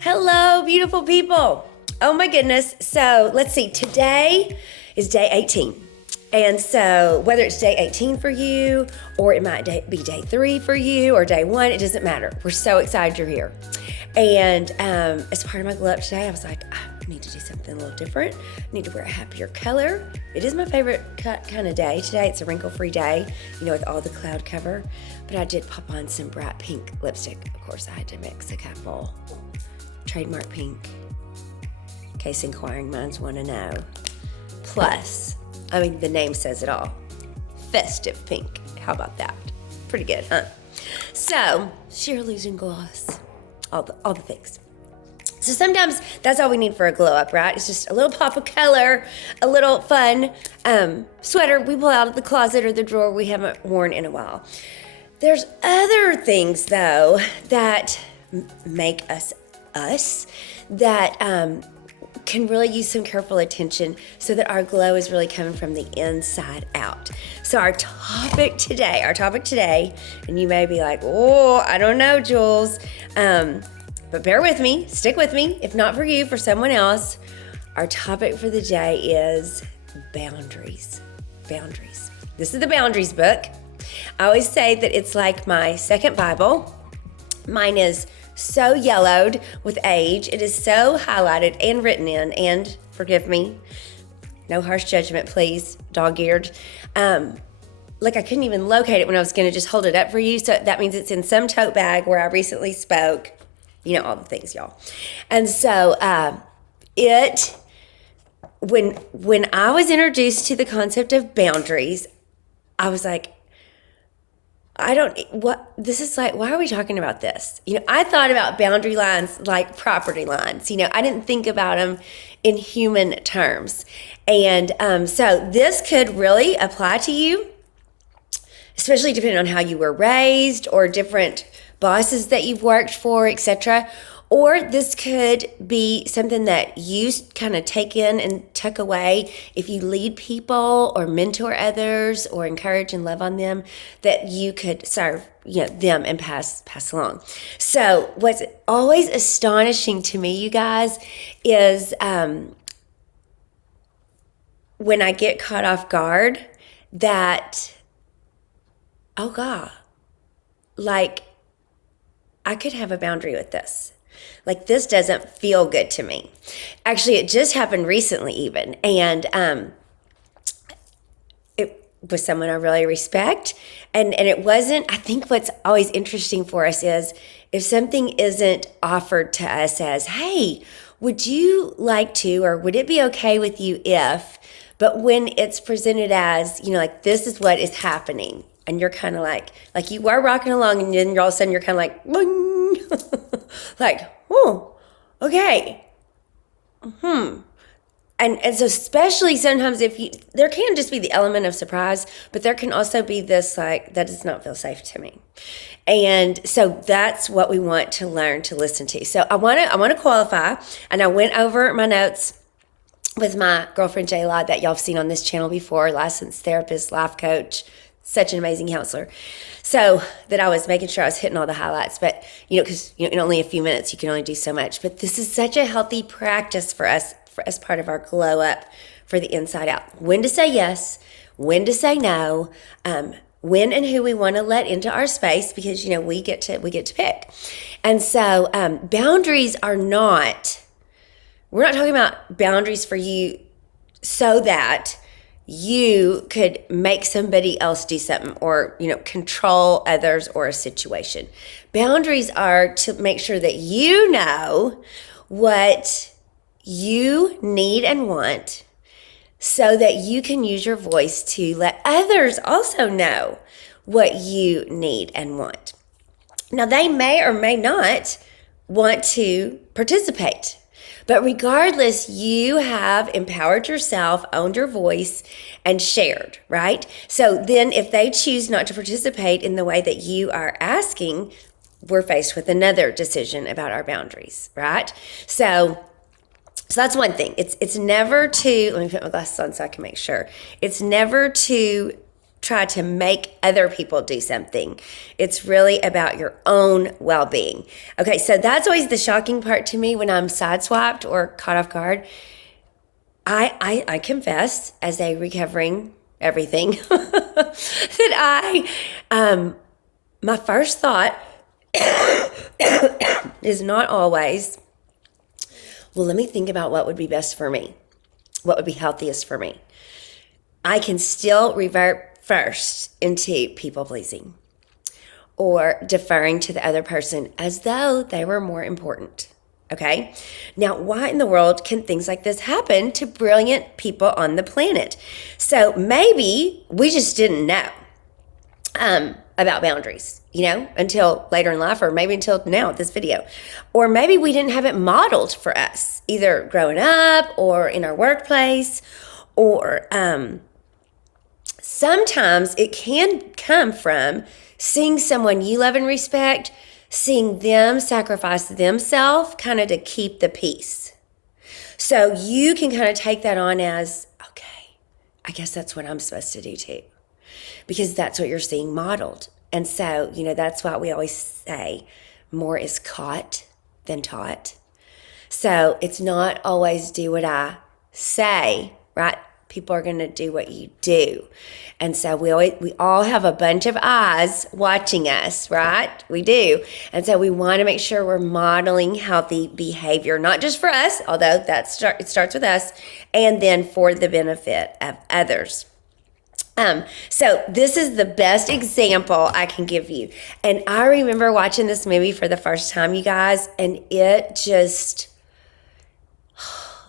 Hello, beautiful people. Oh my goodness. So let's see. Today is day 18. And so whether it's day 18 for you, or it might be day 3 for you, or day 1, it doesn't matter. We're so excited you're here. And as part of my glow up today, I was like, I need to do something a little different. I need to wear a happier color. It is my favorite kind of day. Today it's a wrinkle-free day, with all the cloud cover. But I did pop on some bright pink lipstick. Of course, I had to mix a couple. Trademark pink, in case inquiring minds want to know. Plus, the name says it all. Festive pink. How about that? Pretty good, huh? So, sheer illusion gloss. All the things. So sometimes that's all we need for a glow up, right? It's just a little pop of color, a little fun sweater we pull out of the closet or the drawer we haven't worn in a while. There's other things, though, that make us that can really use some careful attention so that our glow is really coming from the inside out. So our topic today, and you may be like, oh, I don't know, Jules, but bear with me, stick with me. If not for you, for someone else, our topic for the day is boundaries. Boundaries. This is the Boundaries book. I always say that it's like my second Bible. Mine is so yellowed with age. It is so highlighted and written in, and forgive me, no harsh judgment, please, dog-eared. I couldn't even locate it when I was going to just hold it up for you. So that means it's in some tote bag where I recently spoke. All the things, y'all. And so when I was introduced to the concept of boundaries, I was like, why are we talking about this? I thought about boundary lines like property lines. I didn't think about them in human terms. And so this could really apply to you, especially depending on how you were raised or different bosses that you've worked for, etc. Or this could be something that you kind of take in and tuck away if you lead people or mentor others or encourage and love on them, that you could serve them and pass along. So what's always astonishing to me, you guys, is when I get caught off guard that, oh God, I could have a boundary with this. This doesn't feel good to me. Actually, it just happened recently even. And it was someone I really respect. And it wasn't, I think what's always interesting for us is if something isn't offered to us as, hey, would you like to, or would it be okay with you if, but when it's presented as, this is what is happening. And you're kind of like you are rocking along, and then all of a sudden you're kind of like, boing. Oh, okay. And so especially sometimes there can just be the element of surprise, but there can also be this that does not feel safe to me. And so that's what we want to learn to listen to. So I want to qualify, and I went over my notes with my girlfriend Jayla that y'all have seen on this channel before, licensed therapist, life coach, such an amazing counselor. So that I was making sure I was hitting all the highlights, but because in only a few minutes you can only do so much. But this is such a healthy practice for us as part of our glow up for the inside out. When to say yes, when to say no, when and who we want to let into our space, because we get to pick. And so boundaries are not. We're not talking about boundaries for you so that you could make somebody else do something or, control others or a situation. Boundaries are to make sure that you know what you need and want so that you can use your voice to let others also know what you need and want. Now, they may or may not want to participate. But regardless, you have empowered yourself, owned your voice, and shared, right? So then if they choose not to participate in the way that you are asking, we're faced with another decision about our boundaries, right? So that's one thing. It's never to, let me put my glasses on so I can make sure. It's never to try to make other people do something. It's really about your own well-being. Okay, so that's always the shocking part to me when I'm sideswiped or caught off guard. I confess, as a recovering everything, that my first thought is not always, well, let me think about what would be best for me, what would be healthiest for me. I can still revert first into people pleasing or deferring to the other person as though they were more important. Okay? Now, why in the world can things like this happen to brilliant people on the planet? So maybe we just didn't know about boundaries, until later in life, or maybe until now, this video. Or maybe we didn't have it modeled for us, either growing up or in our workplace, or sometimes it can come from seeing someone you love and respect, seeing them sacrifice themselves kind of to keep the peace. So you can kind of take that on as, okay, I guess that's what I'm supposed to do too, because that's what you're seeing modeled. And so, that's why we always say more is caught than taught. So it's not always do what I say, right? People are going to do what you do. And so we all have a bunch of eyes watching us, right? We do. And so we want to make sure we're modeling healthy behavior, not just for us, although it starts with us, and then for the benefit of others. So this is the best example I can give you. And I remember watching this movie for the first time, you guys, and it just,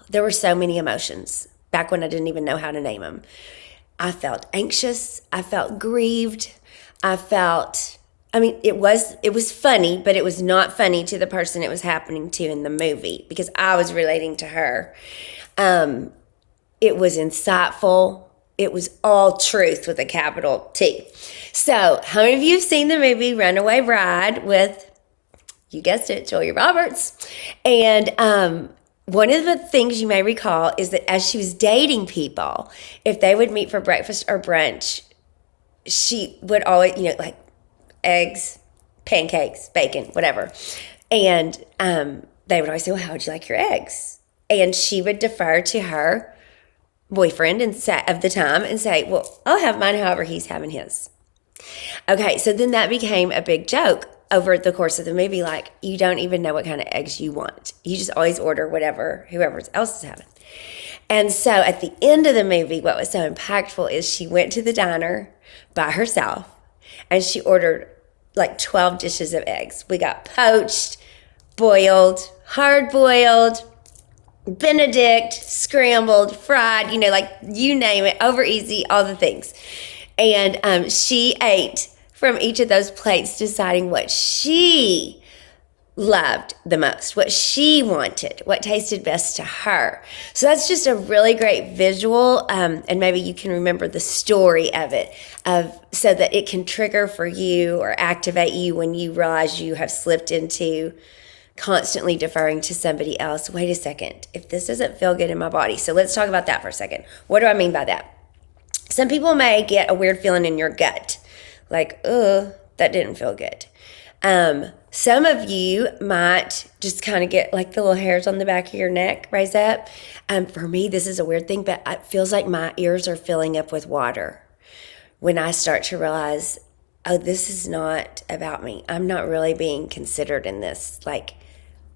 there were so many emotions back when I didn't even know how to name them. I felt anxious. I felt grieved. It was funny, but it was not funny to the person it was happening to in the movie because I was relating to her. It was insightful. It was all truth with a capital T. So how many of you have seen the movie Runaway Bride with, you guessed it, Julia Roberts? And one of the things you may recall is that as she was dating people, if they would meet for breakfast or brunch, she would always, like eggs, pancakes, bacon, whatever. And they would always say, well, how would you like your eggs? And she would defer to her boyfriend of the time and say, well, I'll have mine however he's having his. Okay, so then that became a big joke over the course of the movie, like, you don't even know what kind of eggs you want. You just always order whatever whoever else is having. And so at the end of the movie, what was so impactful is she went to the diner by herself and she ordered like 12 dishes of eggs. We got poached, boiled, hard-boiled, Benedict, scrambled, fried, like you name it, over easy, all the things. And she ate from each of those plates, deciding what she loved the most, what she wanted, what tasted best to her. So that's just a really great visual, and maybe you can remember the story of it, so that it can trigger for you or activate you when you realize you have slipped into constantly deferring to somebody else. Wait a second, if this doesn't feel good in my body. So let's talk about that for a second. What do I mean by that? Some people may get a weird feeling in your gut, like, that didn't feel good. Some of you might just kind of get like the little hairs on the back of your neck raise up. For me, this is a weird thing, but it feels like my ears are filling up with water when I start to realize, oh, this is not about me. I'm not really being considered in this. Like,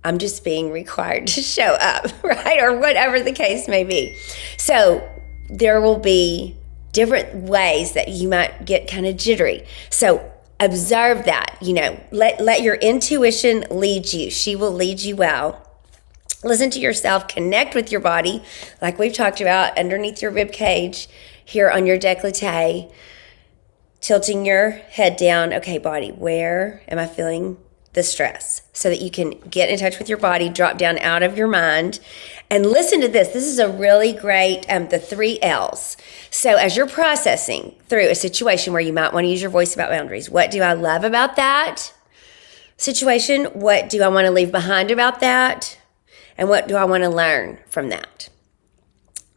I'm just being required to show up, right? Or whatever the case may be. So there will be different ways that you might get kind of jittery. So observe that, let your intuition lead you. She will lead you well. Listen to yourself, connect with your body, like we've talked about, underneath your rib cage, here on your décolleté, tilting your head down. Okay, body, where am I feeling the stress? So that you can get in touch with your body, drop down out of your mind, and listen to this. This is a really great, the 3 L's. So as you're processing through a situation where you might want to use your voice about boundaries, what do I love about that situation? What do I want to leave behind about that? And what do I want to learn from that?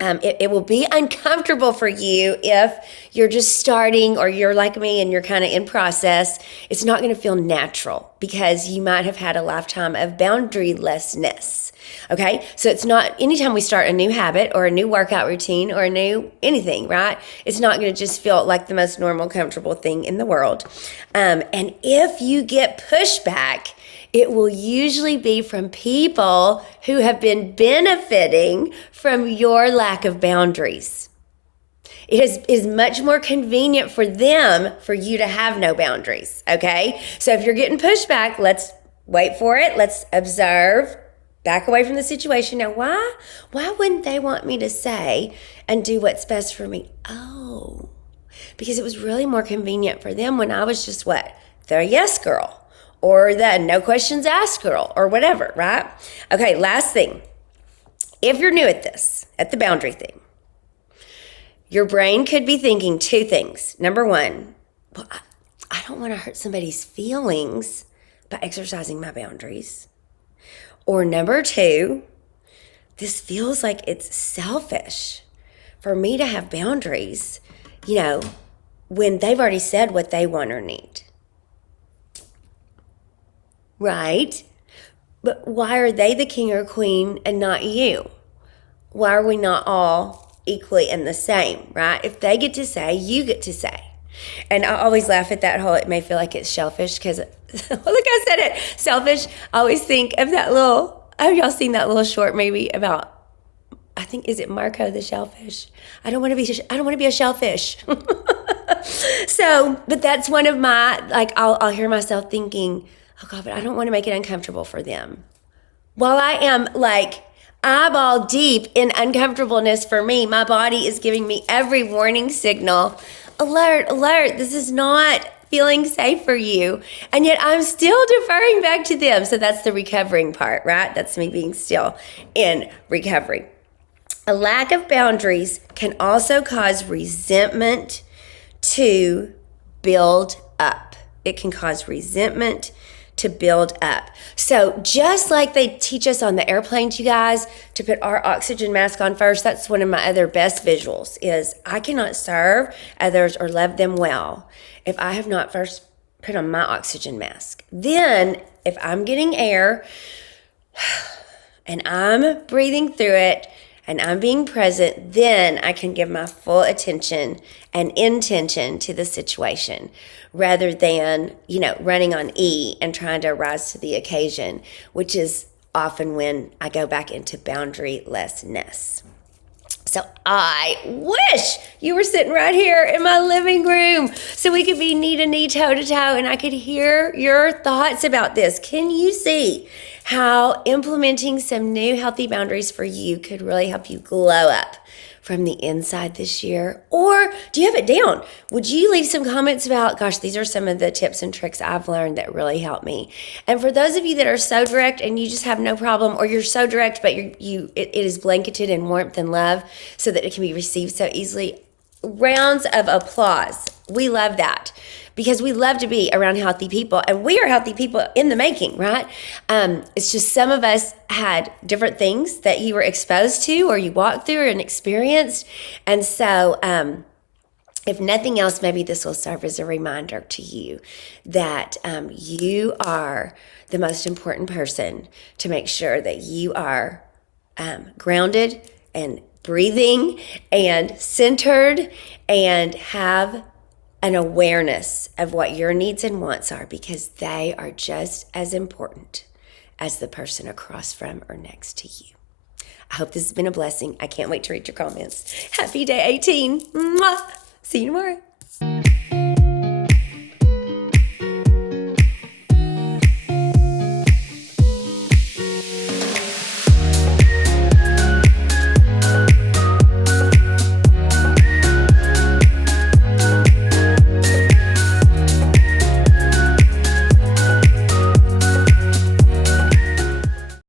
It will be uncomfortable for you if you're just starting or you're like me and you're kind of in process. It's not going to feel natural because you might have had a lifetime of boundarylessness. Okay, so it's not anytime we start a new habit or a new workout routine or a new anything, right? It's not going to just feel like the most normal, comfortable thing in the world. And if you get pushback, it will usually be from people who have been benefiting from your lack of boundaries. It is much more convenient for them for you to have no boundaries, okay? So if you're getting pushback, let's wait for it. Let's observe, back away from the situation. Now, why wouldn't they want me to say and do what's best for me? Oh, because it was really more convenient for them when I was just what? The yes girl. Or the no questions asked girl, or whatever, right? Okay, last thing. If you're new at this, at the boundary thing, your brain could be thinking two things. Number one, well, I don't want to hurt somebody's feelings by exercising my boundaries. Or number two, this feels like it's selfish for me to have boundaries, when they've already said what they want or need. Right? But why are they the king or queen and not you? Why are we not all equally and the same, right? If they get to say, you get to say. And I always laugh at that whole, it may feel like it's shellfish because, look, I said it, selfish. I always think of that have y'all seen that little short movie about, I think, is it Marco the shellfish? I don't want to be a shellfish. So, but that's one of my, I'll hear myself thinking, oh God, but I don't want to make it uncomfortable for them. While I am eyeball deep in uncomfortableness for me, my body is giving me every warning signal. Alert, alert, this is not feeling safe for you. And yet I'm still deferring back to them. So that's the recovering part, right? That's me being still in recovery. A lack of boundaries can also cause resentment to build up. It can cause resentment to build up. So just like they teach us on the airplanes, you guys, to put our oxygen mask on first, that's one of my other best visuals is I cannot serve others or love them well if I have not first put on my oxygen mask. Then if I'm getting air and I'm breathing through it and I'm being present, then I can give my full attention and intention to the situation rather than, running on E and trying to rise to the occasion, which is often when I go back into boundarylessness. So I wish you were sitting right here in my living room so we could be knee to knee, toe to toe, and I could hear your thoughts about this. Can you see how implementing some new healthy boundaries for you could really help you glow up from the inside this year? Or do you have it down? Would you leave some comments about, gosh, these are some of the tips and tricks I've learned that really help me. And for those of you that are so direct and you just have no problem, or you're so direct, but it is blanketed in warmth and love so that it can be received so easily, rounds of applause. We love that because we love to be around healthy people, and we are healthy people in the making, right? It's just some of us had different things that you were exposed to or you walked through and experienced. And so if nothing else, maybe this will serve as a reminder to you that you are the most important person to make sure that you are grounded and breathing and centered and have an awareness of what your needs and wants are, because they are just as important as the person across from or next to you. I hope this has been a blessing. I can't wait to read your comments. Happy day 18. Mwah. See you tomorrow.